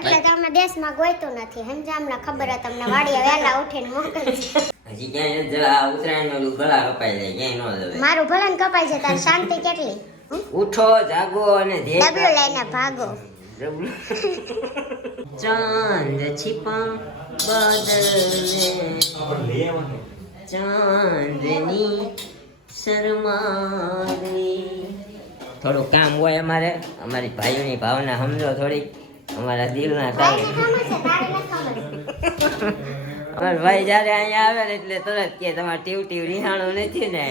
એટલે તમે દેશમાં ગોઈતું નથી હમણાં ખબર હે તમને વાડીએ વહેલા ઉઠીને મોકલશે હજી ક્યાંય નથી જવા ઉત્તરાયણ નું ગળા કપાઈ જાય ક્યાંય ન જવાય મારું ભલન કપાય છે તાર શાંતિ કેટલી ઉઠો જાગો અને ડબલું લઈને ભાગો ચાંદ छिपा बदले चांदनी शर्मा गई થોડું કામ હોય અમારી ભાઈઓની ભાવના સમજો થોડીક અમારા દિલના કામ અમારા ભાઈ જ્યારે અહીંયા આવે ને એટલે તરત કે તમારે ટીવ ટીવ રિહાણું નથી ને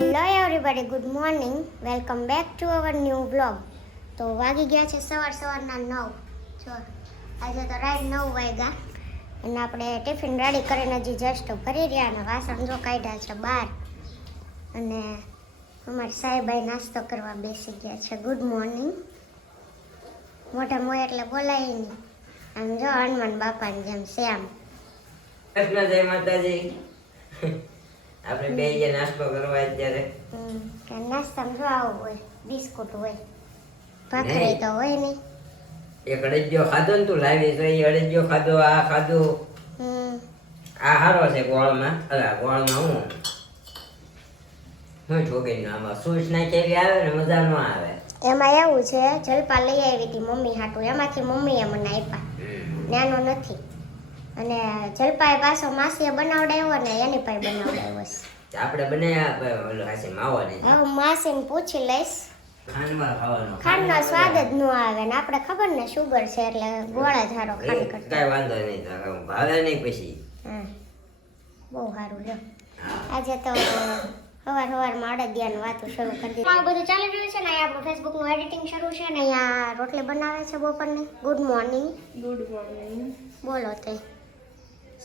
hello everybody good morning welcome back to our new vlog તો વાગી ગયા છે સવારના 9 જો આજે તો રાઈટ 9 વાગ્યા અને આપણે ટિફિન રેડી કરીને હજી જસ્ટ ભરી રહ્યા અને વાસણ જો કાઢ્યા છે બહાર અને અમારી સાહેબાઈ નાસ્તો કરવા બેસી ગયા છે ગુડ મોર્નિંગ મોઢા મોય એટલે બોલાય નહીં આમ જો હનુમાન બાપાની જેમ શ્યામ કૃષ્ણ જય માતાજી આપણે બે જે નાસ્તો કરવા અત્યારે કે નાસ્તામાં જો આવું હોય બિસ્કુટ હોય ભાખરી તો હોય નહીં એક અડજ્યો ખાધો ને તું લાવી તો એ અડજ્યો ખાધો આ ખાધું આ હારો છે ગોળમાં હું ઠોકીને આમાં સૂટ નાખેલી આવે ને મજા ન આવે એમાં એવું છે જલપા લઈ આવી હતી મમ્મી હાટું એમાંથી મમ્મીએ મને આપ્યા નાનો નથી અને જલપાએ પાછો માસીએ બનાવડાવ્યો ને એની પાસે બનાવડાવ્યો છે આપણે બનાવ્યા ઓલો હાસે માવો ને હવે માસીને પૂછી લઈશ ખાંડમાં ખાવાનો ખાંડનો સ્વાદ જ ન આવે ને આપણે ખબર ને શુગર છે એટલે ગોળ જ હારો ખાંડ કરતા કાંઈ વાંધો નહીં ભાવે નહીં પછી હા બહુ સારું લ્યો આજે તો સવારમાં અડદિયાની વાતો શરૂ કરી દીધી આ બધું ચાલી રહ્યું છે ને અહીંયા આપણું ફેસબુકનું એડિટિંગ શરૂ છે ને અહીંયા રોટલી બનાવે છે બપોરની ગુડ મોર્નિંગ બોલો તે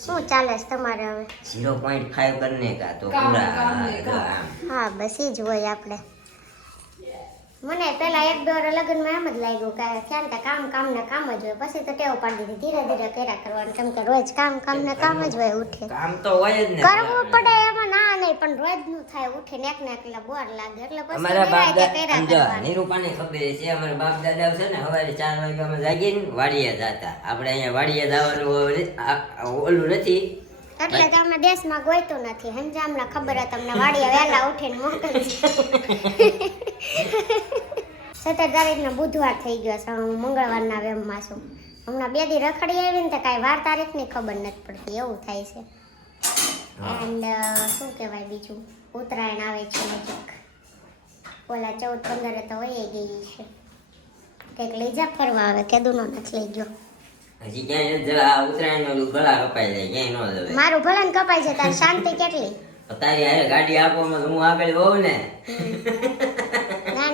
શું ચાલે છે તમારે હવે 0.5 કરને કા તો પૂરા હા બસ એ જ હોય આપણે મને પેલા એક બે વાર લગ્નમાં એમ જ લાગ્યું કે ત્યાં ત્યાં કામ ને કામ જ હોય પછી તો ટેવ પાડી દીધી ધીરે ધીરે કર્યા કરવાનું કેમ કે રોજ કામ ને કામ જ હોય ઉઠે કામ તો હોય જ ને કરવું પડે એમાં ના નહીં પણ રોજ નું થાય ઉઠે ને એકલા બોર લાગે એટલે પછી અમારા બાપ કર્યા દાદા નિરૂપાને ખબર છે અમારા બાપ દાદા છે ને સવારે 4 વાગ્યામાં જાગીને વાડીએ જતા આપણે અહીંયા વાડીએ જવાનું ઓલું નથી એટલે તમે દેશમાં ગોઈતું નથી હમણાં ખબર હે તમને વાડીએ વહેલા ઉઠીને મોકલશે 17 તારીખનો બુધવાર થઈ ગયો છે હું મંગળવારના વેમમાં છું હમણાં 2 દી રખડી આવી ને તો કાંઈ વાર તારીખની ખબર નથી પડતી એવું થાય છે એન્ડ શું કહેવાય બીજું ઉત્તરાયણ આવે છે નજીક ઓલા 14-15 તો વહી ગઈ છે કંઈક લઈ જા ફરવા આવે કેદુનો નથી લઈ ગયો હજી ક્યાંય નથી જવા ઉત્તરાયણ નું ગળા કપાઈ જાય ક્યાંય ન જવાય મારું ભલન કપાય છે તાર શાંતિ કેટલી તારી હારે ગાડી આપવામાં હું આગળ હોઉં ને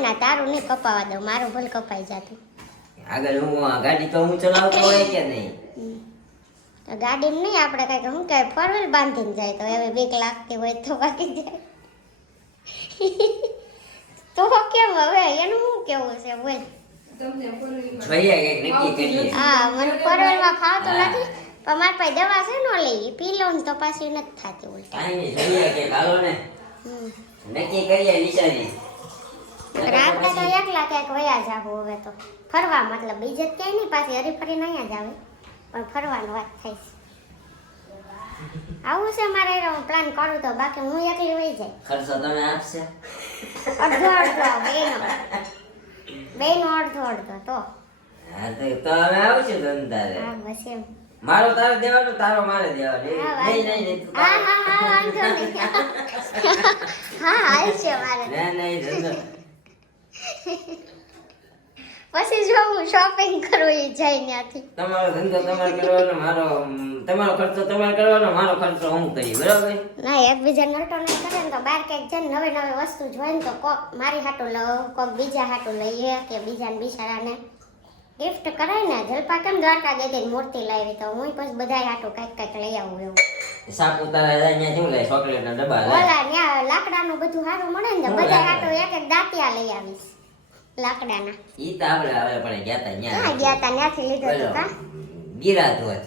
ના તારું નહીં કપાવા દઉં મારું ભલ કપાઈ જતું આગળ હું ગાડી તો હું ચલાવતો હોય કે નહીં તો ગાડીમાં નહીં આપણે કઈ શું કહેવાય ફોર વ્હીલ બાંધીને જાય તો હવે બીક લાગતી હોય તો બાકી જાય તો કેમ હવે એનું શું કેવું છે બોલ જોઈએ કઈક નક્કી કરીએ હા મને ફોર વ્હીલમાં ફાવતું નથી પણ મારી પાસે દવા છે ન લઈ પી લો ને તો પાછી નથી થતી ઉલટા કાંઈ નહીં જોઈએ કે હાલો ને નક્કી કરીએ વિચારી આપણે તો એકલા ક્યાંક વયા જાવું હવે તો ફરવા મતલબ બીજે ક્યાંય નહીં પાછી હરીફરીને અહીંયા જ આવે પણ ફરવાનો વાત થાય છે આવું છે મારે પ્લાન કરું તો બાકી હું એકલી વહી જાય ખર્ચો તમે આપશે અડધો બેનો અડધો તો હા તો અમે આવશું તને તારે હા બસ એમ મારો તારે દેવાનો તારો મારે દેવાનો નહીં હા વાંધો નહીં હા હાલ છે મારે નહીં પછી જો હું શોપિંગ કરું એ જાય ત્યાંથી તમારો ધંધો તમારે કરવાનો તમારો ખર્ચો તમારે કરવાનો મારો ખર્ચો હું કરી બરાબર ના એકબીજા નટો નહીં કરે ને તો બહાર ક્યાંક જઈને નવી વસ્તુ જોઈ ને તો કોક મારી હાટું લઉં કોક બીજા હાટું લઈએ કે બીજાને બિચારાને ગિફ્ટ કરાય ને જલપા કેમ દ્વારકા ગઈ હતી મૂર્તિ લાવી તો હું પછી બધાય હાટું કંઈક લઈ આવું એવું સાપુતારા અહીંયા શું લે ચોકલેટના ડબ્બા લે ઓલા ત્યાં લાકડાનું બધું સારું મળે ને બધા હાટું એક દાંતિયા લઈ આવીશ લાકડાના ઈ તો આપણે હવે પણ ગયા તા ત્યાંથી લીધું હતું કા ગિરાધોધ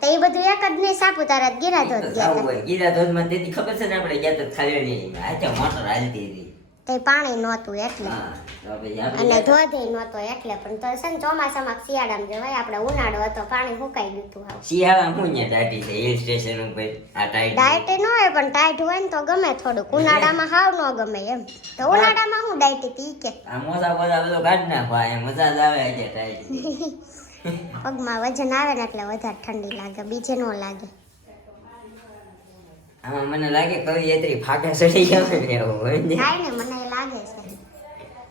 તો એ બધું એક જ નહીં સાપુતારા ગિરાધોધ ગયા ગિરાધોધ માં તેથી ખબર છે ને આપણે ગયા તો ખાલી નહીં આ તો મોટર હાલતી હતી તે પાણી નહોતું એટલે હા તો પછી આપણે અને ગયા ધોધે નહોતો એટલે પણ તો છે ને ચોમાસામાં શિયાળામાં જવાય આપણે ઉનાળો હતો પાણી સુકાઈ ગયું હતું હાવ શિયાળા હું ત્યાં ડાટી છે હિલ સ્ટેશન ઉપર આ ટાઈટ ડાયટે ન હોય પણ ટાઈટ હોય ને તો ગમે થોડુંક ઉનાળામાં હાવ ન ગમે એમ તો ઉનાળામાં હું ડાયટી તી કે આ મોજા બોજા બધું કાઢ નાખવા એમ મજા જ આવે છે ટાઈટ પગમાં વજન આવે ને એટલે વધારે ઠંડી લાગે બીજે ન લાગે આમાં મને લાગે કવિયત્રી ફાકા ચડી જાય ને એવું હોય ને થાય ને મને એ લાગે છે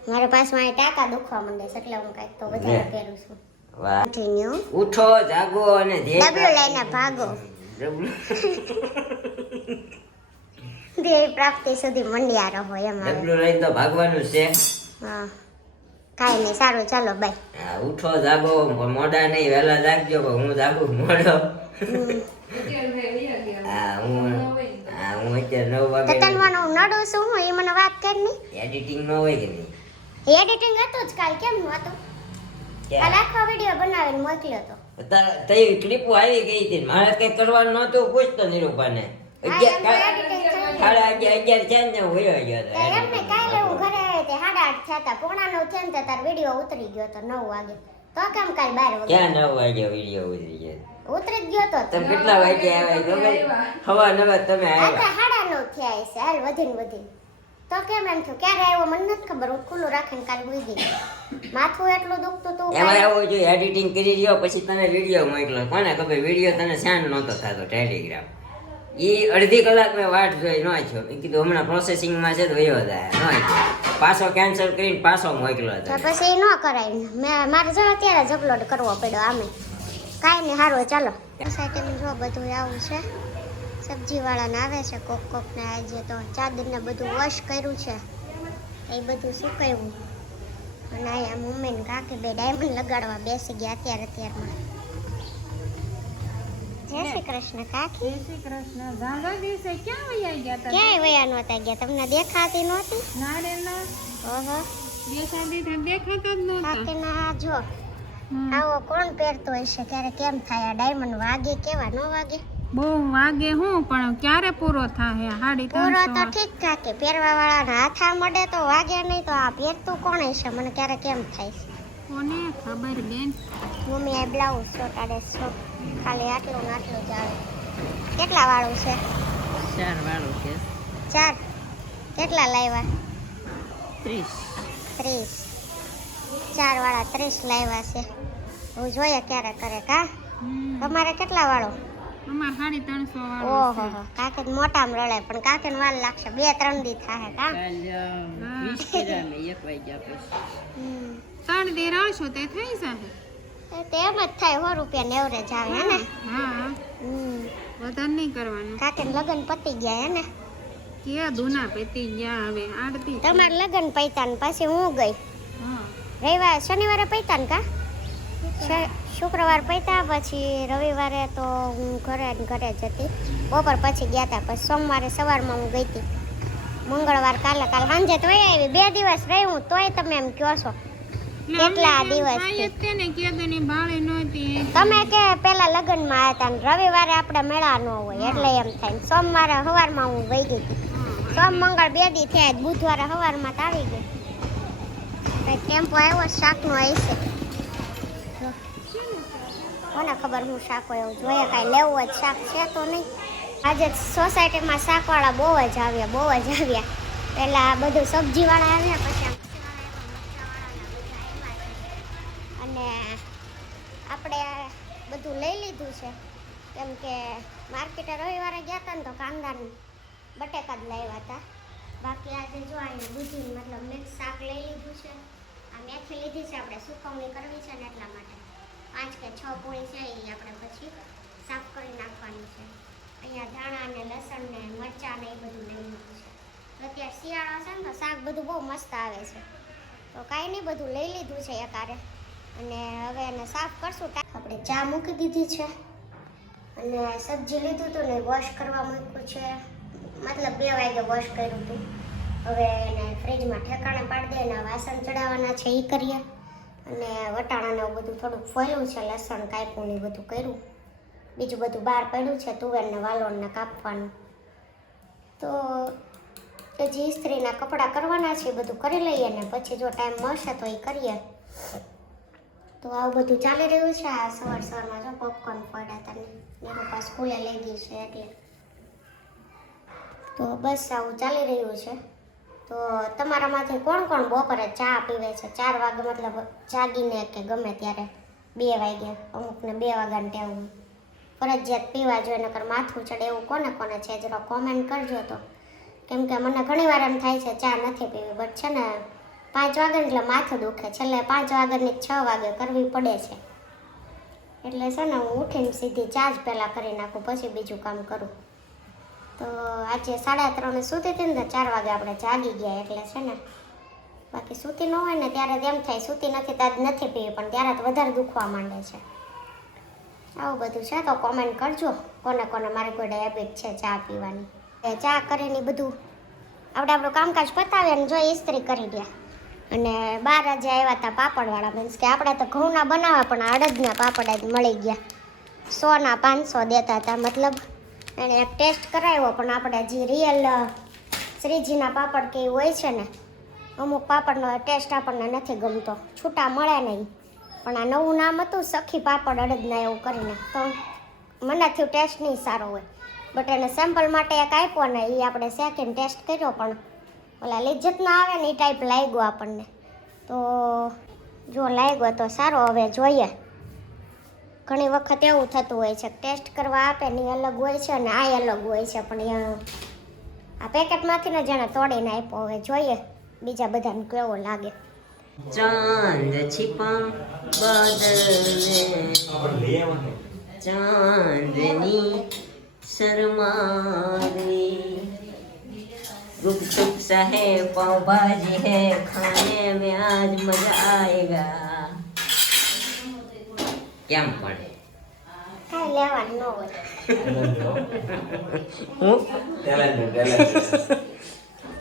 મારા પાસમાં અહીં ટાંકા દુખવા માંડે છે એટલે હું કાંઈક તો વધારે પહેરું છું વાહ કન્ટિન્યુ ઉઠો જાગો અને ડબલું લઈને ભાગો ધ્યેય પ્રાપ્તિ સુધી મંડ્યા રહો એમ આવે. ડબલું લઈને તો ભાગવાનું છે હા કાંઈ નહીં સારું ચાલો બાય હા, ઉઠો જાગો મોડા નહીં વહેલા જાગજો પણ હું જાગું મોડો હા હું અત્યારે 9 તો વાગે તનવાનું નડું છું હું એ મને વાત કરી ની એડિટિંગ ન હોય કે નહીં એડિટિંગ હતું જ કાલ કેમ નું હતું ક્યાં? કાલ આખો વિડીયો બનાવીને મોકલ્યો તો તઈ ક્લિપો આવી ગઈ હતી મારે કઈ કરવાનું નહોતું પૂછતો નિરૂપાને હા, એમ તો editing થઈ ગયું. 11:30 છે ને હું વયો ગયો હતો તો એમને કાલે હું ઘરે આવી તે 8:30 થયા હતા પોણા 9 થયા ને તો તાર વિડીયો ઉતરી ગયો તો 9 વાગે તો કેમ કાલ 12 વાગે ક્યાં 9 વાગે વિડીયો ઉતરી ગયો ઉતરી જ ગયો તો તમે કેટલા વાગે આવ્યા ખબર હવા નવા તમે આ આવ્યા તો 9:30 થયા હશે હાલ વધીને તો કેમ એમ થયું ક્યારે આવ્યો મને નથી ખબર હું ખુલ્લું રાખીને કાલ ઉઈ ગઈ માથું એટલું દુખતું તું એમાં એવું જો એડિટિંગ કરી રહ્યો પછી તને વિડીયો મોકલો કોને ખબર વિડીયો તને શાન નહોતો થતો ટેલિગ્રામ ઈ અડધી કલાક મેં વાટ જોઈ નો છો મેં કીધું હમણાં પ્રોસેસિંગમાં છે તો વયો જાય નો પાછો કેન્સલ કરીને પાછો મોકલો તો પછી ન કરાય મેં મારે જો અત્યારે જ અપલોડ કરવો પડ્યો આમે કાંઈ નહીં સારું ચાલો સોસાયટીમાં જો બધું આવું છે સબ્જીવાળાને આવે છે કોકને આજે તો ચાદરને બધું વોશ કર્યું છે એ બધું સુકાયું અને અહીંયા મમ્મીને કાકી બે ડાયમંડ લગાડવા બેસી ગયા અત્યારમાં જય શ્રી કૃષ્ણ કાકી જય શ્રી કૃષ્ણ ઝાઝા દિવસે ક્યાં વયા ગયા તા ક્યાંય વયા નહોતા ગયા તમને દેખાતી નહોતી ના રે ના ઓહો બે શાદી થા દેખાતા જ નહોતા કાકીના જો આવો કોણ પહેરતો હશે ક્યારે કેમ થાય આ ડાયમંડ વાગે કેવા ન વાગે બહુ વાગે હું પણ ક્યારે પૂરો થાય હાડી પૂરો તો 300 ઠીક કાકે પહેરવા વાળાના હાથા મળે તો વાગે નહીં તો આ પહેરતું કોણ હશે મને ક્યારે કેમ થાય છે કોને ખબર બેન મમ્મી આ બ્લાઉઝ ચોટાડે છો ખાલી આટલું ને આટલું જ આવે કેટલા વાળું છે 4 વાળું છે 4 કેટલા લાવ્યા 30 30 4 વાળા 30 લાવ્યા છે હું જોઈએ ક્યારે કરે કા તમારે કેટલા વાળો અમાર હાડી 300 વાળો ઓહો હો કાકે તો મોટામાં રળે પણ કાકે વાર લાગશે 2-3 દી થાય કા 20 ગ્રામ 1 વાગ્યા પછી હમ. 3 દી રાશો તે થઈ જશે એ તો એમ જ થાય 100 રૂપિયા ને એવરેજ આવે હે ને હા હમ. વધારે નહીં કરવાનું કાકે લગન પતી ગયા હે ને કે દુના પેતી ગયા હવે આડતી તમારે લગન પૈતા ને પછી હું ગઈ હા રવિવાર શનિવારે પૈતા ને કા શુક્રવાર પૈતા પછી રવિવારે તો હું ઘરે જ હતી બપોર પછી ગયા હતા પછી સોમવારે સવારમાં હું ગઈ હતી મંગળવાર કાલે સાંજે તો આવી 2 દિવસ રહી હું તોય તમે એમ કહો છો કેટલા દિવસથી? તેને કેદની ભાળે નહોતી તમે કે પેલા લગ્નમાં આવ્યા હતા ને રવિવારે આપણે મેળા ન હોય એટલે એમ થાય ને સોમવારે સવારમાં હું વહી ગઈ હતી સોમ મંગળ 2 દી થયા બુધવારે સવારમાં તો આવી ગઈ કઈ ટેમ્પો આવ્યો શાકનો હશે કોને ખબર હું શાક હોય એવું જોઈએ કાંઈ લેવું જ શાક છે તો નહીં આજે સોસાયટીમાં શાકવાળા બહુ જ આવ્યા પહેલાં બધું સબ્જીવાળા આવ્યા પછી અને આપણે બધું લઈ લીધું છે કેમ કે માર્કેટે રવિવારે ગયા હતા ને તો કાંદા ને બટેકા જ લાવ્યા હતા બાકી આજે જો અહીં દૂધી મતલબ મિક્સ શાક લઈ લીધું છે આ મેથી લીધી છે આપણે સુકવણી કરવી છે ને એટલા માટે 5 કે 6 પૂળી છે એ આપણે પછી સાફ કરી નાખવાની છે અહીંયા ધાણા ને લસણ ને મરચાં ને એ બધું લઈ લીધું છે તો અત્યારે શિયાળો છે ને તો શાક બધું બહુ મસ્ત આવે છે તો કાંઈ નહીં બધું લઈ લીધું છે એકારે અને હવે એને સાફ કરશું આપણે ચા મૂકી દીધી છે અને સબ્જી લીધું હતું ને વોશ કરવા મૂક્યું છે મતલબ 2 વાગે વોશ કર્યું હતું હવે એને ફ્રીજમાં ઠેકાણે પાડી દે એના વાસણ ચડાવવાના છે એ કરીએ અને વટાણાને બધું થોડુંક ફોલ્યું છે લસણ કાપ્યું ને બધું કર્યું બીજું બધું બહાર પડ્યું છે તુવેર ને વાલોળને કાપવાનું તો કે જે ઇસ્ત્રીના કપડાં કરવાના છે એ બધું કરી લઈએ ને પછી જો ટાઈમ મળશે તો એ કરીએ. તો આવું બધું ચાલી રહ્યું છે. આ સવારમાં જો પોપકોર્ન પડ્યા હતા ને પપ્પા સ્કૂલે લઈ ગઈ છે એટલે તો બસ આવું ચાલી રહ્યું છે. તો તમારામાંથી કોણ કોણ બપોરે ચા પીવે છે? 4 વાગે મતલબ જાગીને કે ગમે ત્યારે 2 વાગે, અમુકને 2 વાગ્યાની ટેવ ફરજિયાત પીવા જોઈએ, નકર માથું ચડે એવું કોને કોને છે જરા કોમેન્ટ કરજો. તો કેમ કે મને ઘણી વાર એમ થાય છે ચા નથી પીવી, બટ છે ને 5 વાગે એટલે માથું દુખે, છેલ્લે 5 વાગ્યાની 6 વાગે કરવી પડે છે. એટલે છે ને હું ઉઠીને સીધી ચા જ પહેલાં કરી નાખું પછી બીજું કામ કરું. તો આજે 3:30 સૂતી હતી ને તો 4 વાગે આપણે જાગી ગયા એટલે છે ને, બાકી સૂતી ન હોય ને ત્યારે તેમ થાય સૂતી નથી તો આજ નથી પીવી, પણ ત્યારે તો વધારે દુખવા માંડે છે. આવું બધું છે. તો કોમેન્ટ કરજો કોને કોને મારી કોઈ હેબિટ છે ચા પીવાની. એ ચા કરીને બધું આપણું કામકાજ પતાવીને જો ઇસ્ત્રી કરી ગયા. અને 12 આજે આવ્યા હતા પાપડવાળા, મીન્સ કે આપણે તો ઘઉંના બનાવ્યા પણ અડદના પાપડ જ મળી ગયા. 100ના 500 દેતા હતા, મતલબ એને એક ટેસ્ટ કરાવ્યો પણ આપણે જે રિયલ શ્રીજીના પાપડ કે હોય છે ને, અમુક પાપડનો ટેસ્ટ આપણને નથી ગમતો, છૂટા મળે નહીં. પણ આ નવું નામ હતું સખી પાપડ અડદના એવું કરીને, તો મને થયું ટેસ્ટ નહીં સારો હોય, બટ એને સેમ્પલ માટે એક આપ્યો ને એ આપણે સેકન્ડ ટેસ્ટ કર્યો પણ ઓલા લિજ્જત ના આવે ને એ ટાઈપ લાગ્યો આપણને. તો જો લાગ્યો તો સારો. હવે જોઈએ, ઘણી વખત એવું થતું હોય છે ટેસ્ટ કરવા આપે ને એ અલગ હોય છે અને આ અલગ હોય છે, પણ આ પેકેટમાંથી ને જેને તોડીને આપ્યો. હવે જોઈએ બીજા બધાને કેવો લાગે. ચાંદ छिपा बादल में चांदनी शर्मा गई गुप चुप सा है पाव भाजी है खाने में आज मजा आएगा. કેમ પડે કાંઈ લેવાનું ન હોય.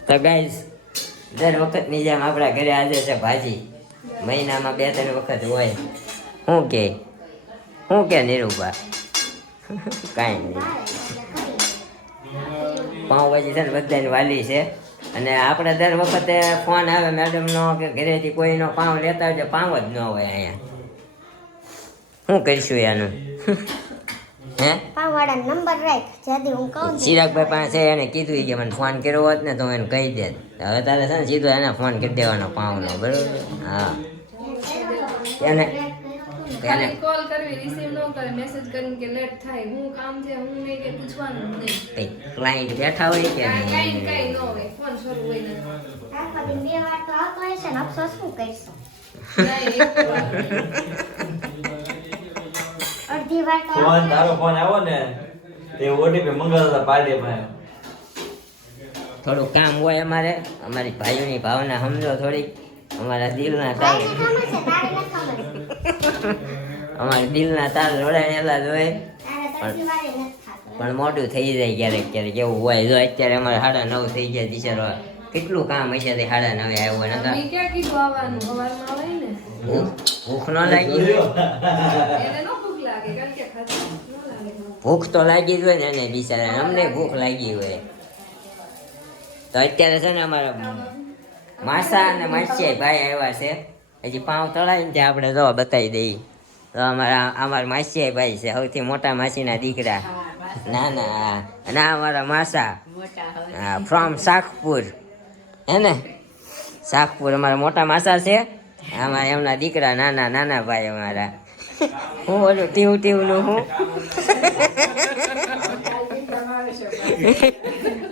તો ગાઈઝ દર વખતની જેમ આપણા ઘરે આજે છે ભાજી, મહિનામાં 2-3 વખત હોય. શું કે નિરૂપા? કાંઈ નહીં. પાઉંભાજી છે ને બધાની વાલી છે અને આપણે દર વખતે ફોન આવે મેડમનો કે ઘરેથી કોઈનો પાઉં લેતા હોય, પાઉં જ ન હોય અહીંયા. શું કરીશું એનું? હે પાવવાળાનો નંબર રાખ, જ્યાંથી હું કહું ચિરાગભાઈ પાસે છે, એને કીધું કે મને ફોન કર્યો હોત ને તો એને કહી દે. હવે તારે છે ને સીધો એને ફોન કરી દેવાનો પાઉંનો, બરોબર? હા, એને કોલ કરવી, રિસીવ ન કરે, મેસેજ કરીને કે લેટ થાય, હું કામ છે હું નહીં કે પૂછવાનું નહીં. ક્લાયન્ટ બેઠા હોય કે કાઈ ન હોય, ફોન શરૂ હોય ને આખા દિન 2 વાર તો આવતો હોય છે ને, અફસોસ શું કરશો? અડધી વાર તો ફોન તારો ફોન આવ્યો ને તે ઓટીપી મંગાવતા પાર્ટીમાં થોડું કામ હોય અમારે, અમારી ભાઈઓની ભાવના સમજો થોડીક, અમારા દિલના તાર તારી ખબર છે, તારી ન ખબર. અમારા દિલના તાર જોડાયેલા જ હોય, તારે તરફી વારે નથી થાતું. પણ મોટું થઈ જાય ક્યારેક ક્યારેક એવું હોય. જો અત્યારે અમારે 9:30 થઈ જાય, દિશા કેટલું કામ હશે તે 9:30 આવ્યો હોય ને મેં ક્યાં કીધું આવવાનું, સવારમાં આવે ને ભૂખ ન લાગી હોય, એને નો ભૂખ લાગે કારણ કે ખાતા ન લાગે. ભૂખ તો લાગી જ હોય ને એને બિચારા, અમને ભૂખ લાગી હોય. તો અત્યારે છે ને અમારા માસા અને માસી ભાઈ આવ્યા છે, હજી પાઉં તળાવીને ત્યાં આપણે જો બતાવી દઈએ. તો અમારા માસી ભાઈ છે, સૌથી મોટા માસીના દીકરા. ના અમારા માસા ફ્રોમ શાખપુર, હે ને શાખપુર અમારા મોટા માસા છે. આમાં એમના દીકરા નાના ભાઈ અમારા. હું ઓલું ટીવનું હું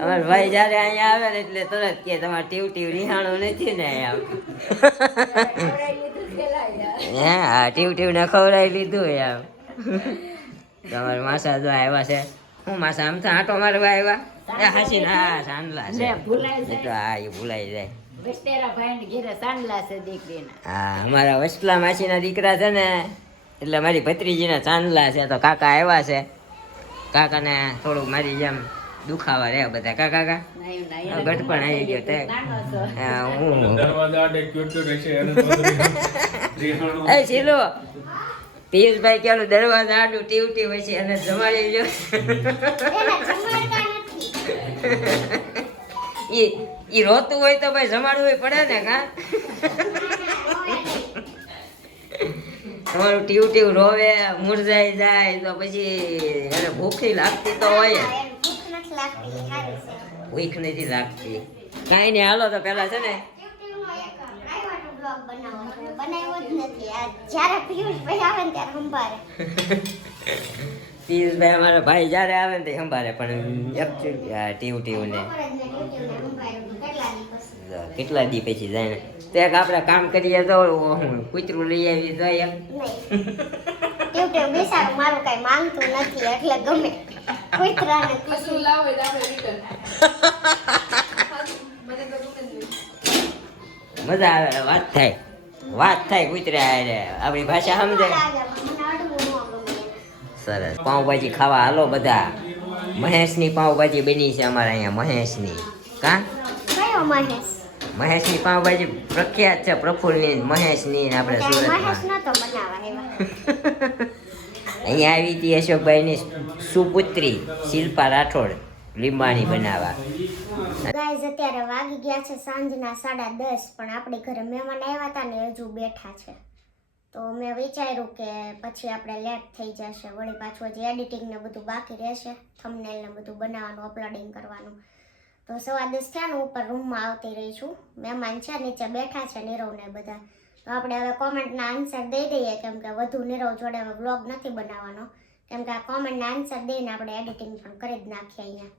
અમારા ભાઈ જયારે અહીંયા આવે ને એટલે તરત કે તમારે ટીવ રિહાણું નથી ને એમ. હા, ટીવ ને ખવડાવી લીધું એમ. તમારા માસા જો આવ્યા છે. હું માસા આમ તો આંટો મારવા આવ્યા? હાસી હા સાંડલા છે, તો હા એ ભૂલાઈ જાય. હા, અમારા વસલા માસીના દીકરા છે ને એટલે મારી ભત્રીજીના ચાંદલા છે. તો કાકા આવ્યા છે, કાકાને થોડુંક મારી જેમ દુખાવા રહ્યા બધા. કાકા ગટપણ આવી ગયો તે હું શીલો પિયુષભાઈ કેલું દરવાજા આડું ટીવટી હોય છે અને જમાડી લો. એને જમાડતા નથી. ઈ રોતું હોય તો ભાઈ જમાડવું પડે ને કા તમારું ટીવ ટીવ રોવે મુરઝાઈ જાય તો પછી એને ભૂખી લાગતી તો હોય જ. ભૂખ નથી લાગતી, સારું છે. ભૂખ નથી લાગતી. કાંઈ નહીં, હાલો તો પેલા છે ને યુટ્યુબનો એક private vlog બનાવો છે. બનાવ્યો જ નથી. આ જ્યારે પિયુષભાઈ આવે ને ત્યારે સંભાળે. પિયુષભાઈ અમારા ભાઈ જ્યારે આવે ને તે સંભાળે પણ એકચ્યુઅલી આ ટીવ ટીવ ને બપોરે જ મેં યુટ્યુબને સંભાળ્યું. કેટલા દિવસ કેટલા દી પછી જાય ને તો એક આપણે કામ કરીએ તો કૂતરું લઈ આવી તો એમ નહીં. યુટ્યુબ બિચારું મારું કાંઈ માંગતું નથી એટલે ગમે કૂતરાને કશું લાવે તો આપણે return. મને તો ગમે જ નહીં. મજા આવે, વાત થાય કૂતરા હારે. આપણી ભાષા સમજે. મને અડવું ન ગમે. સરસ. પાઉંભાજી ખાવા હાલો બધા. મહેશની પાઉંભાજી બની છે અમારા અહીંયા, મહેશની. કા કયો મહેશ? મહેશની પાઉંભાજી પ્રખ્યાત છે, પ્રફુલ્લની મહેશની ને આપણે મહેશ સુરતમાં. નતો બનાવવા એવા. અહીંયા આવી હતી અશોકભાઈની સુપુત્રી શિલ્પા રાઠોડ લીંબાણી બનાવવા. ગાઈઝ અત્યારે વાગી ગયા છે સાંજના 10:30 પણ આપણી ઘરે મહેમાન આવ્યા હતા ને હજુ બેઠા છે. તો મેં વિચાર્યું કે પછી આપણે લેટ થઈ જશે, વળી પાછું હજી એડિટિંગ ને બધું બાકી રહેશે, થંબનેલ ને બધું બનાવવાનું, અપલોડિંગ કરવાનું. તો 10:15 થયા ને ઉપર રૂમમાં આવતી રહી છું. મહેમાન છે નીચે બેઠા છે, નીરવ ને બધા. તો આપણે હવે કોમેન્ટના આન્સર દઈ દઈએ કેમ કે વધુ નીરવ જોડે હવે વ્લોગ નથી બનાવવાનો કેમ કે આ કોમેન્ટના આન્સર દઈને આપણે એડિટિંગ પણ કરી જ નાખીએ અહીંયા.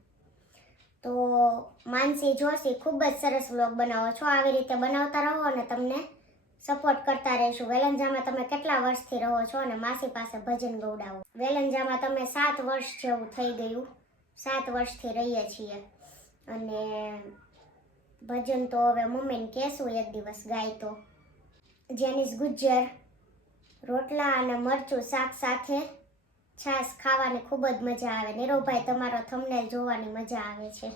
તો માનસી જોશી ખૂબ જ સરસ વ્લોગ બનાવો છો, આવી રીતે બનાવતા રહો અને તમને સપોર્ટ કરતા રહીશું. વેલંજામાં તમે કેટલા વર્ષથી રહો છો અને માસી પાસે ભજન ગવડાવો. વેલંજામાં તમે 7 વર્ષ જેવું થઈ ગયું, 7 વર્ષથી રહીએ છીએ અને ભજન તો હવે મમ્મીને કહેશું એક દિવસ ગાય તો. જેનિસ ગુજ્જર રોટલા અને મરચું શાક સાથે છાશ ખાવાની ખૂબ જ મજા આવે. નીરવભાઈ તમારો થંબનેલ જોવાની મજા આવે છે.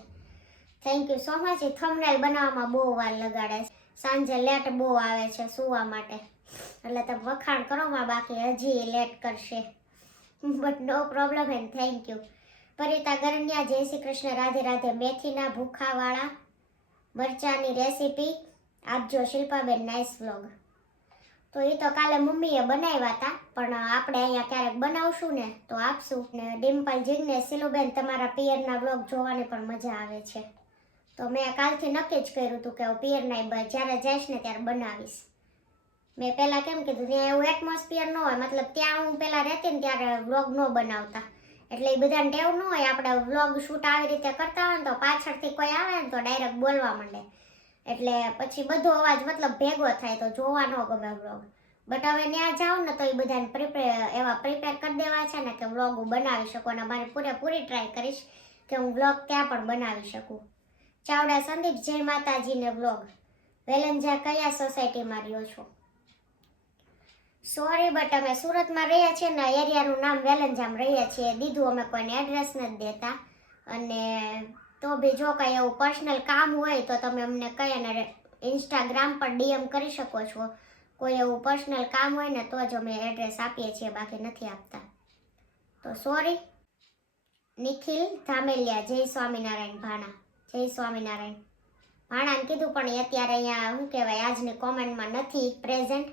Thank you so much. A thumbnail બનાવવામાં બહુ વાર લગાડે છે, સાંજે લેટ બહુ આવે છે સૂવા માટે, એટલે તમે વખાણ કરો માં, બાકી હજી લેટ કરશે but no problem and thank you. Parita Garaniya Jai Shri Krishna, Radhe Radhe. મેથીના ભૂખાવાળા મરચાની રેસીપી આપજો શિલ્પાબેન, નાઇસ વ્લોગ. તો એ તો કાલે મમ્મીએ બનાવ્યા હતા પણ આપણે અહીંયા ક્યારેક બનાવશું ને તો આપશું. ને ડિમ્પલ જિગ્નેશ સિલુબેન તમારા પિયરના વ્લોગ જોવાની પણ મજા આવે છે. તો મેં કાલથી નક્કી જ કર્યું હતું કે હું પિયરના જ્યારે જઈશ ને ત્યારે બનાવીશ. મેં પહેલાં કેમ કીધું ત્યાં એવું એટમોસ્ફિયર ન હોય, મતલબ ત્યાં હું પહેલાં રહેતી ને ત્યારે વ્લોગ ન બનાવતા એટલે એ બધાને ટેવ ન હોય. આપણે વ્લોગ શૂટ આવી રીતે કરતા હોય ને તો પાછળથી કોઈ આવે ને તો ડાયરેક્ટ બોલવા માંડે એટલે પછી બધો અવાજ મતલબ ભેગો થાય તો જોવા ન ગમે વ્લોગ. બટ હવે ત્યાં જાઉં ને તો એ બધાને પ્રિપેર કરી દેવા છે ને કે વ્લોગ હું બનાવી શકું અને મારી પૂરેપૂરી ટ્રાય કરીશ કે હું વ્લોગ ત્યાં પણ બનાવી શકું. ચાવડા સંદીપ જય માતાજીને વ્લોગ. વેલંજા કયા સોસાયટીમાં રહ્યો છો? સોરી બટ અમે સુરતમાં રહીએ છીએ ને એરિયાનું નામ વેલંજામાં રહીએ છીએ, દીધું અમે કોઈને એડ્રેસ નથી દેતા. અને તો બી જો કંઈ એવું પર્સનલ કામ હોય તો તમે અમને કહી અને ઇન્સ્ટાગ્રામ પર ડીએમ કરી શકો છો. કોઈ એવું પર્સનલ કામ હોય ને તો જ અમે એડ્રેસ આપીએ છીએ, બાકી નથી આપતા. તો સોરી. નિખિલ ધામેલિયા જય સ્વામિનારાયણ ભાણા, જય સ્વામિનારાયણ. ભાણાને કીધું પણ એ અત્યારે અહીંયા શું કહેવાય આજની કોમેન્ટમાં નથી પ્રેઝન્ટ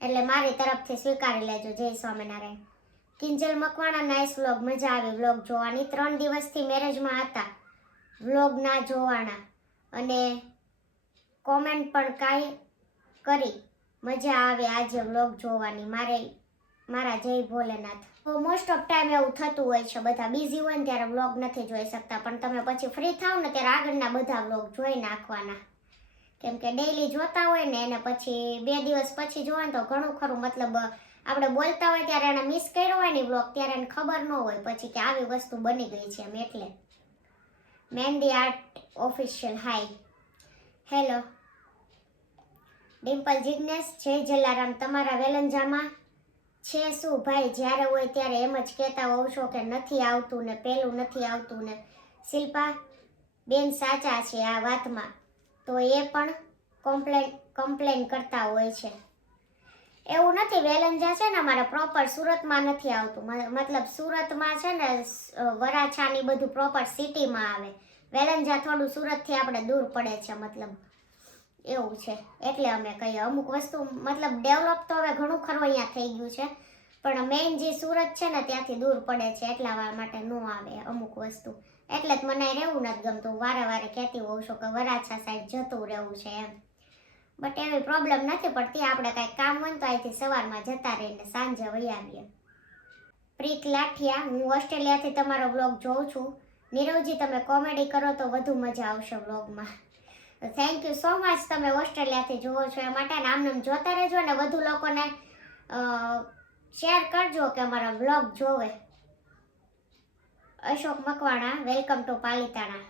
એટલે મારી તરફથી સ્વીકારી લેજો. જય સ્વામિનારાયણ. કિંજલ મકવાણા નાઇસ વ્લોગ, મજા આવી વ્લોગ જોવાની. 3 દિવસથી મેરેજમાં હતા, વ્લોગ ના જોવાના અને કોમેન્ટ પણ કાંઈ કરી, મજા આવે આજે વ્લોગ જોવાની. મારા જય ભોલેનાથ. તો મોસ્ટ ઓફ ટાઈમ એવું થતું હોય છે, બધા બિઝી હોય ને ત્યારે વ્લોગ નથી જોઈ શકતા પણ તમે પછી ફ્રી થાવ ને ત્યારે આગળના બધા વ્લોગ જોઈ નાખવાના કેમ કે ડેઈલી જોતા હોય ને એને પછી 2 દિવસ પછી જોવા ને તો ઘણું ખરું મતલબ આપણે બોલતા હોય ત્યારે એને મિસ કર્યો હોય ને વ્લોગ ત્યારે એને ખબર ન હોય પછી કે આવી વસ્તુ બની ગઈ છે એમ. એટલે mehndi art official hi hello. Dimple Jignesh Jai Jalaram. તમારા વેલંજામાં છે શું ભાઈ? જ્યારે હોય ત્યારે એમ જ કહેતા હોવ છો કે નથી આવતું ને પેલું નથી આવતું ને. શિલ્પા બેન સાચા છે આ વાતમાં, તો એ પણ કમ્પ્લેન કરતા હોય છે. એવું નથી, વેલંજા છે ને અમારે પ્રોપર સુરતમાં નથી આવતું, મતલબ સુરતમાં છે ને વરાછાની બધું પ્રોપર સિટીમાં આવે વેલંજા થોડું સુરતથી આપણે દૂર પડે છે, મતલબ એવું છે. એટલે અમે કહીએ અમુક વસ્તુ મતલબ ડેવલપ તો હવે ઘણું ખરું અહીંયા થઈ ગયું છે, પણ મેઇન જે સુરત છે ને ત્યાંથી દૂર પડે છે, એટલા વાર માટે ન આવે અમુક વસ્તુ. એટલે જ મને રહેવું નથી ગમતું. વારે વારે કહેતી હોઉં છું કે વરાછા સાઈડ જતું રહેવું છે એમ, બટ એવી પ્રોબ્લેમ નથી પડતી. આપણે કાંઈક કામ હોય ને તો અહીંથી સવારમાં જતા રહીને સાંજે વહી આવીએ. પ્રીત લાઠિયા, હું ઓસ્ટ્રેલિયાથી તમારો વ્લોગ જોઉં છું. નીરવજી, તમે કોમેડી કરો તો વધુ મજા આવશે વ્લોગમાં. Thank you so much. તમે ઓસ્ટ્રેલિયાથી જુઓ છો એ માટે. આમ જોતા રહેજો ને વધુ લોકોને શેર કરજો કે અમારા વ્લોગ જોવે. Ashok Makwana, welcome to Palitana.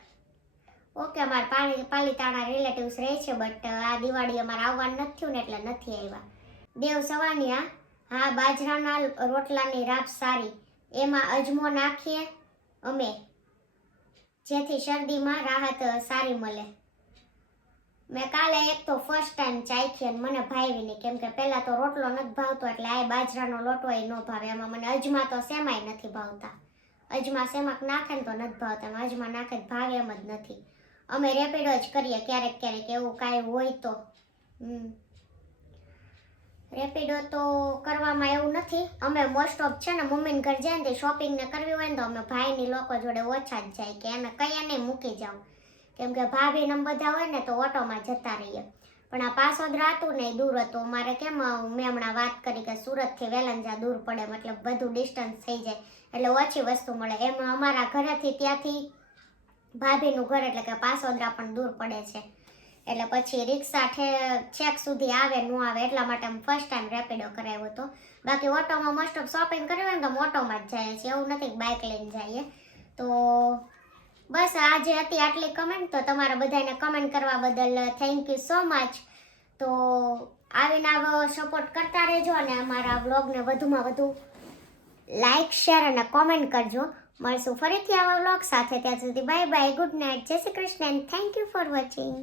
Okay, અમારા પાલીતાણા રિલેટિવ્સ રહે છે, બટ આ દિવાળી અમારે આવવાનું નથી થયું ને એટલે નથી આવ્યા. દેવ સવાનિયા, હા, બાજરાના રોટલાની રાબ સારી, એમાં અજમો નાખીએ અમે, જેથી શરદીમાં રાહત સારી મળે. મેં કાલે એક તો ફર્સ્ટ ટાઈમ ચાખી અને મને ભાવી નહીં, કેમ કે પહેલાં તો રોટલો નથી ભાવતો, એટલે આ બાજરાનો લોટો એ ન ભાવે. એમાં મને અજમા તો સેમાય નથી ભાવતા. અજમા સેમાક નાખે ને તો નથી ભાવતા, એમાં અજમા નાખે તો ભાવે એમ જ નથી. અમે રેપિડો જ કરીએ ક્યારેક ક્યારેક, એવું કાંઈ હોય તો. રેપિડો તો કરવામાં એવું નથી. અમે મોસ્ટ ઓફ છે ને મમ્મીને ઘર જાય ને શોપિંગ ને કરવી હોય ને તો અમે ભાઈની લોકો જોડે ઓછા જ જાય, કે એને કયા નહીં મૂકી જાઉં, કેમ કે ભાભી ને બધા હોય ને તો ઓટોમાં જતા રહીએ. પણ આ પાસોદરા હતું ને દૂર હતું અમારે. કેમ મેં હમણાં વાત કરી કે સુરતથી વેલંજા દૂર પડે, મતલબ બધું ડિસ્ટન્સ થઈ જાય એટલે ઓછી વસ્તુ મળે. એમાં અમારા ઘરેથી ત્યાંથી ભાભીનું ઘર એટલે કે પાસોદરા પણ દૂર પડે છે, એટલે પછી રિક્ષા છેક સુધી આવે ન આવે, એટલા માટે અમે ફર્સ્ટ ટાઈમ રેપિડો કરાવ્યો હતો. બાકી ઓટોમાં મોસ્ટ ઓફ શોપિંગ કરવી હોય ને તો ઓટોમાં જ જઈએ છીએ, એવું નથી કે બાઇક લઈને જઈએ. તો બસ આજે હતી આટલી કમેન્ટ. તો તમારા બધાને કમેન્ટ કરવા બદલ થેન્ક યુ સો મચ. તો આવીને આવો સપોર્ટ કરતા રહેજો અને અમારા વ્લોગને વધુમાં વધુ લાઇક, શેર અને કોમેન્ટ કરજો. મળશું ફરીથી આવા વ્લોગ સાથે. ત્યાં સુધી બાય બાય, ગુડ નાઇટ, જય Shri Krishna, thank you for watching.